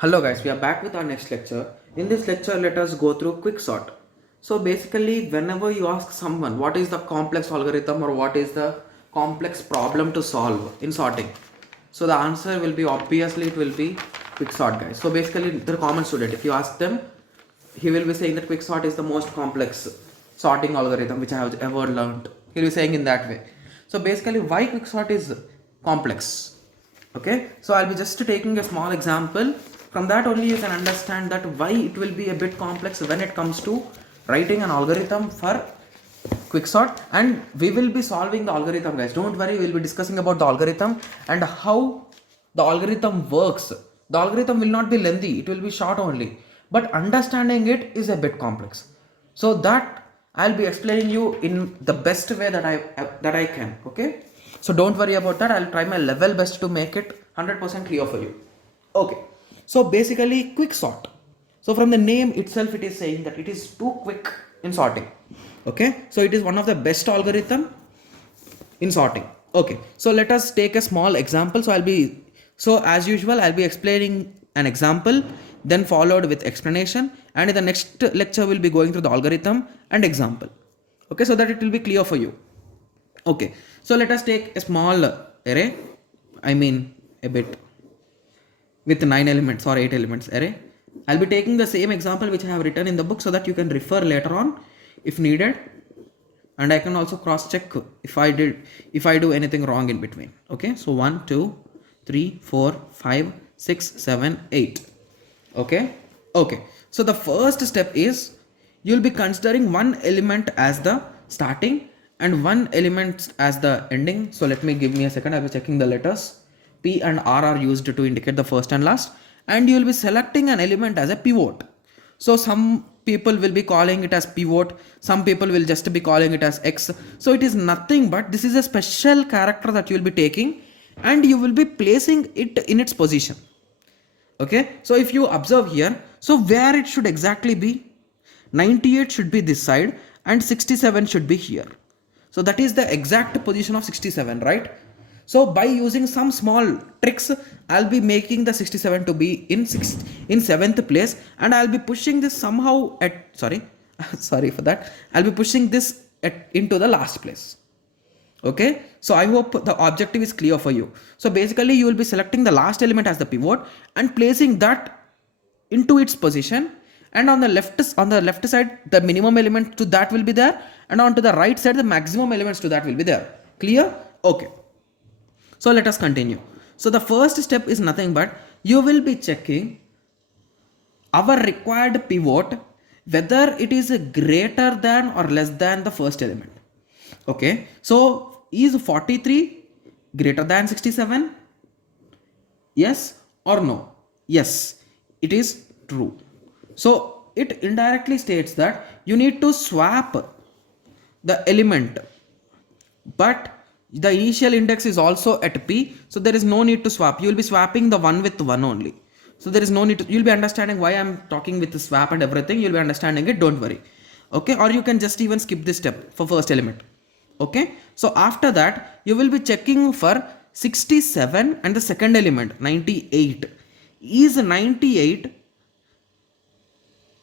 Hello guys, we are back with our next lecture. In this lecture, let us go through quick sort. So basically, whenever you ask someone what is the complex algorithm or what is the complex problem to solve in sorting, so the answer will be obviously it will be quick sort, guys. So basically, the common student, if you ask them, he will be saying that quick sort is the most complex sorting algorithm which I have ever learned. He'll be saying in that way. So basically, why quick sort is complex? Okay, so I'll be just taking a small example. From that only you can understand that why it will be a bit complex when it comes to writing an algorithm for quicksort, and we will be solving the algorithm, guys. Don't worry, we'll be discussing about the algorithm and how the algorithm works. The algorithm will not be lengthy, it will be short only, but understanding it is a bit complex. So that I'll be explaining you in the best way that I can. Okay, so don't worry about that. I'll try my level best to make it 100% clear for you. Okay, so basically quick sort. So from the name itself it is saying that it is too quick in sorting. Okay, so it is one of the best algorithm in sorting. Okay, so let us take a small example. So as usual I'll be explaining an example, then followed with explanation, and in the next lecture we'll be going through the algorithm and example. Okay, so that it will be clear for you. Okay, so let us take a small array, I mean a bit with 9 elements or 8 elements array. I'll be taking the same example which I have written in the book so that you can refer later on if needed, and I can also cross check if I do anything wrong in between. Okay, so 1 2 3 4 5 6 7 8. Okay, so the first step is you'll be considering one element as the starting and one element as the ending. So let me give me a second. I'll be checking the letters. P and R are used to indicate the first and last, and you will be selecting an element as a pivot. So some people will be calling it as pivot, some people will just be calling it as X. So it is nothing but this is a special character that you will be taking and you will be placing it in its position. Okay, so if you observe here, so where it should exactly be, 98 should be this side and 67 should be here. So that is the exact position of 67, right? So by using some small tricks, I'll be making the 67 to be in 7th place, and I'll be pushing this somehow at, sorry, sorry for that, I'll be pushing this into the last place. Okay, so I hope the objective is clear for you. So basically you will be selecting the last element as the pivot and placing that into its position, and on the left side the minimum element to that will be there, and on to the right side the maximum elements to that will be there. Clear? Okay, so let us continue. So the first step is nothing but you will be checking our required pivot whether it is greater than or less than the first element. Okay, so is 43 greater than 67? Yes or no? Yes, it is true. So it indirectly states that you need to swap the element, but the initial index is also at P, so there is no need to swap. You will be swapping the one with one only. So there is no need to, you'll be understanding why I'm talking with the swap and everything. You'll be understanding it, don't worry. Okay, or you can just even skip this step for first element. Okay, so after that you will be checking for 67 and the second element 98. Is 98,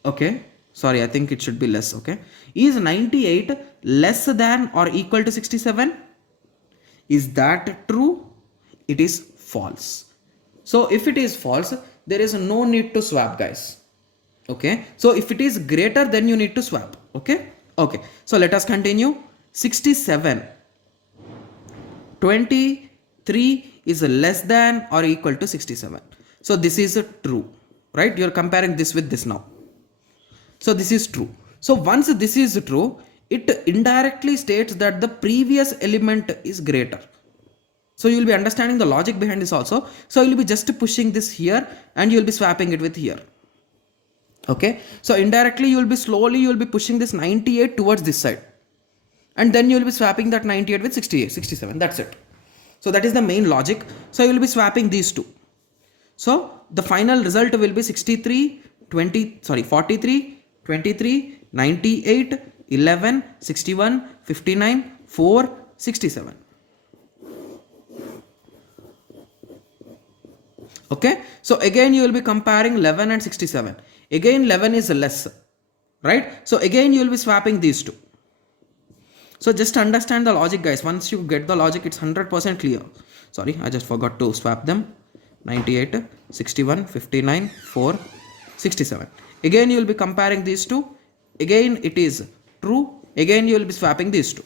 okay, sorry, I think it should be less. Okay, is 98 less than or equal to 67? Is that true? It is false. So if it is false, there is no need to swap, guys. Okay, so if it is greater, then you need to swap. Okay, okay, so let us continue. 67, 23 is less than or equal to 67. So this is true, right? You're comparing this with this now. So this is true. So once this is true, it indirectly states that the previous element is greater. So you will be understanding the logic behind this also. So you will be just pushing this here and you will be swapping it with here. Okay, so indirectly you will be slowly pushing this 98 towards this side, and then you will be swapping that 98 with 68, 67. That's it. So that is the main logic. So you will be swapping these two. So the final result will be 63, 43, 23, 98, 11, 61, 59, 4, 67. Okay, so again you will be comparing 11 and 67. Again 11 is less, right? So again you will be swapping these two. So just understand the logic, guys. Once you get the logic, it's 100% clear. Sorry, I just forgot to swap them. 98, 61, 59, 4, 67. Again you will be comparing these two. Again it is true. Again you will be swapping these two.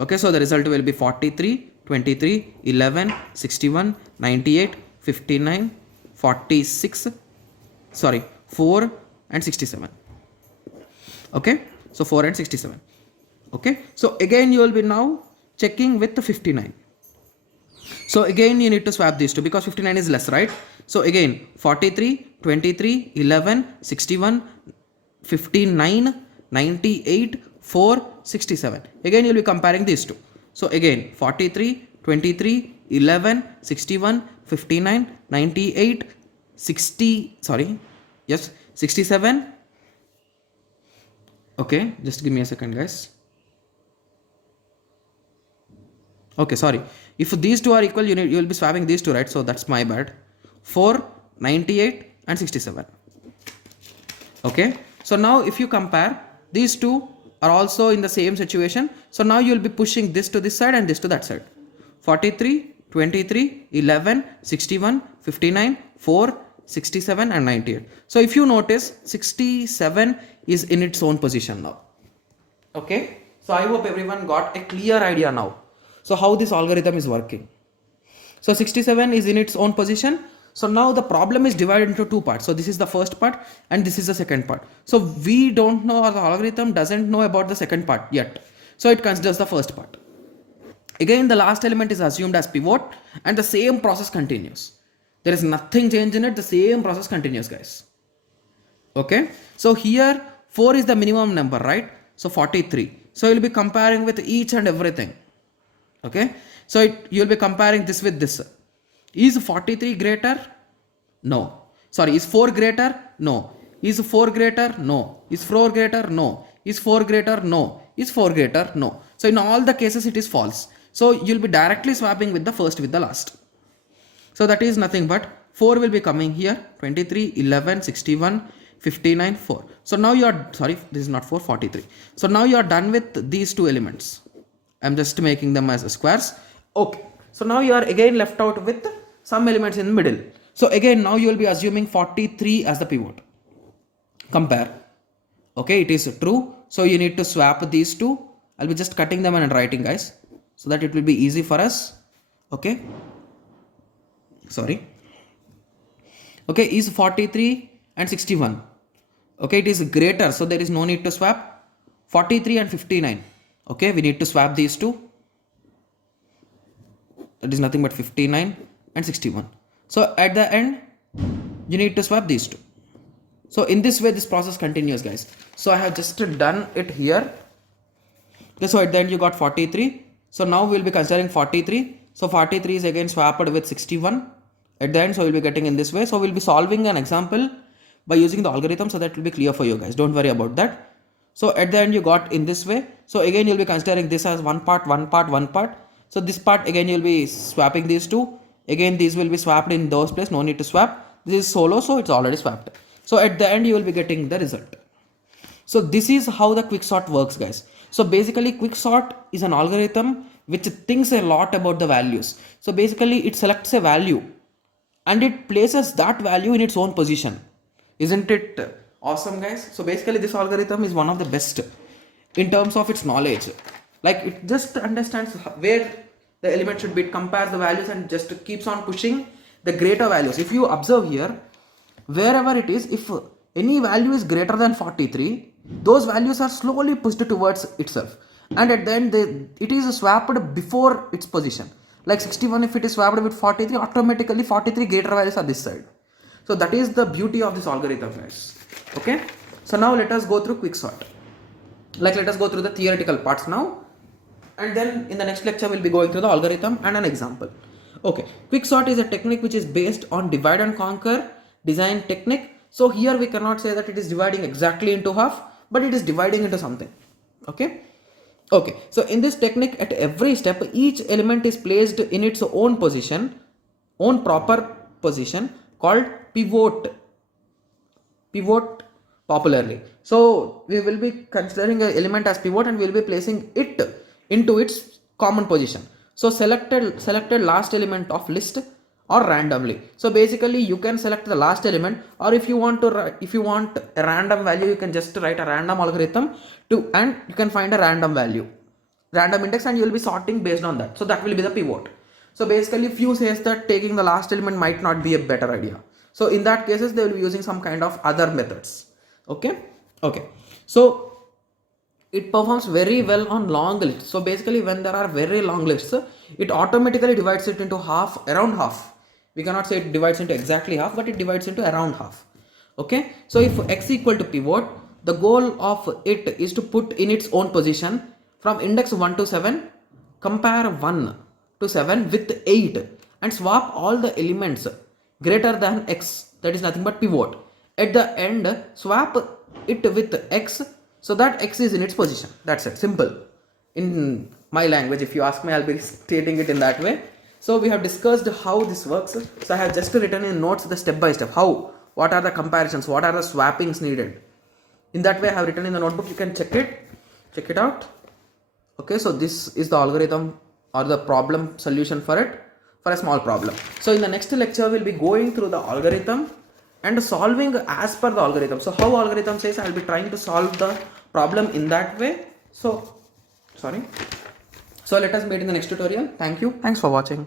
Okay, so the result will be 43, 23, 11, 61, 98, 59, 46, sorry, 4 and 67. Okay, so 4 and 67. Okay, so again you will be now checking with the 59. So again you need to swap these two because 59 is less, right? So again 43, 23, 11, 61, 59, 98, 4, 67. Again you will be comparing these two. So again 43, 23, 11, 61, 59, 98, 60, sorry, yes, 67. Okay, just give me a second, guys. Okay, sorry. If these two are equal, you will be swapping these two, right? So that's my bad. 4, 98 and 67. Okay. So now if you compare, these two are also in the same situation. So now you will be pushing this to this side and this to that side. 43, 23, 11, 61, 59, 4, 67 and 98. So if you notice, 67 is in its own position now. Okay. So I hope everyone got a clear idea now. So how this algorithm is working. So 67 is in its own position. So now the problem is divided into two parts. So this is the first part and this is the second part. So we don't know, or the algorithm doesn't know about the second part yet. So it considers the first part. Again, the last element is assumed as pivot and the same process continues. There is nothing changed in it. The same process continues, guys. Okay. So here 4 is the minimum number, right? So 43. So you'll be comparing with each and everything. Okay, so you will be comparing this with this. Is 43 greater? No. Sorry, is 4 greater? No. Is 4 greater? No. Is 4 greater? No. Is 4 greater? No. Is 4 greater? No. So in all the cases it is false. So you'll be directly swapping with the first with the last. So that is nothing but 4 will be coming here. 23, 11, 61, 59, 4. So now you are, sorry, this is not 4, 43. So now you are done with these two elements. I'm just making them as squares. Okay. So now you are again left out with some elements in the middle. So again, now you will be assuming 43 as the pivot. Compare. Okay, it is true. So you need to swap these two. I'll be just cutting them and writing, guys, so that it will be easy for us. Okay. Sorry. Okay, is 43 and 61. Okay, it is greater. So there is no need to swap. 43 and 59. Okay, we need to swap these two. That is nothing but 59 and 61. So at the end, you need to swap these two. So in this way, this process continues, guys. So I have just done it here. Okay, so at the end, you got 43. So now we'll be considering 43. So 43 is again swapped with 61 at the end. So we'll be getting in this way. So we'll be solving an example by using the algorithm, so that will be clear for you guys. Don't worry about that. So at the end you got in this way. So again you'll be considering this as one part, one part, one part. So this part again you'll be swapping these two. Again these will be swapped in those place. No need to swap. This is solo, so it's already swapped. So at the end you will be getting the result. So this is how the quicksort works, guys. So basically quicksort is an algorithm which thinks a lot about the values. So basically it selects a value and it places that value in its own position. Isn't it awesome, guys? So basically this algorithm is one of the best in terms of its knowledge. Like it just understands where the element should be. It compares the values and just keeps on pushing the greater values. If you observe here, wherever it is, if any value is greater than 43, those values are slowly pushed towards itself. And at the end, it is swapped before its position. Like 61, if it is swapped with 43, automatically 43 greater values are this side. So that is the beauty of this algorithm, guys. Okay. So now let us go through quicksort. Like let us go through the theoretical parts now. And then in the next lecture, we'll be going through the algorithm and an example. Okay. Quicksort is a technique which is based on divide and conquer design technique. So here we cannot say that it is dividing exactly into half, but it is dividing into something. Okay. Okay. So in this technique, at every step, each element is placed in its own position, own proper position called pivot popularly. So we will be considering an element as pivot and we will be placing it into its common position. So selected last element of list or randomly. So basically you can select the last element, or if you want a random value, you can just write a random algorithm to, and you can find a random value, random index, and you will be sorting based on that. So that will be the pivot. So basically few says that taking the last element might not be a better idea. So in that cases they will be using some kind of other methods. Okay. So it performs very well on long lists. So basically when there are very long lists, it automatically divides it into around half. We cannot say it divides into exactly half, but it divides into around half. Okay, so if x equal to pivot, the goal of it is to put in its own position from index 1 to 7, compare 1 to 7 with 8 and swap all the elements greater than x, that is nothing but pivot. At the end, swap it with x so that x is in its position. That's it, simple. In my language, if you ask me, I'll be stating it in that way. So we have discussed how this works. So I have just written in notes the step by step what are the comparisons, what are the swappings needed. In that way I have written in the notebook, you can check it out. Okay, so this is the algorithm or the problem solution for it, for a small problem. So in the next lecture we'll be going through the algorithm and solving as per the algorithm. So how algorithm says, I'll be trying to solve the problem in that way. So let us meet in the next tutorial. Thank you. Thanks for watching.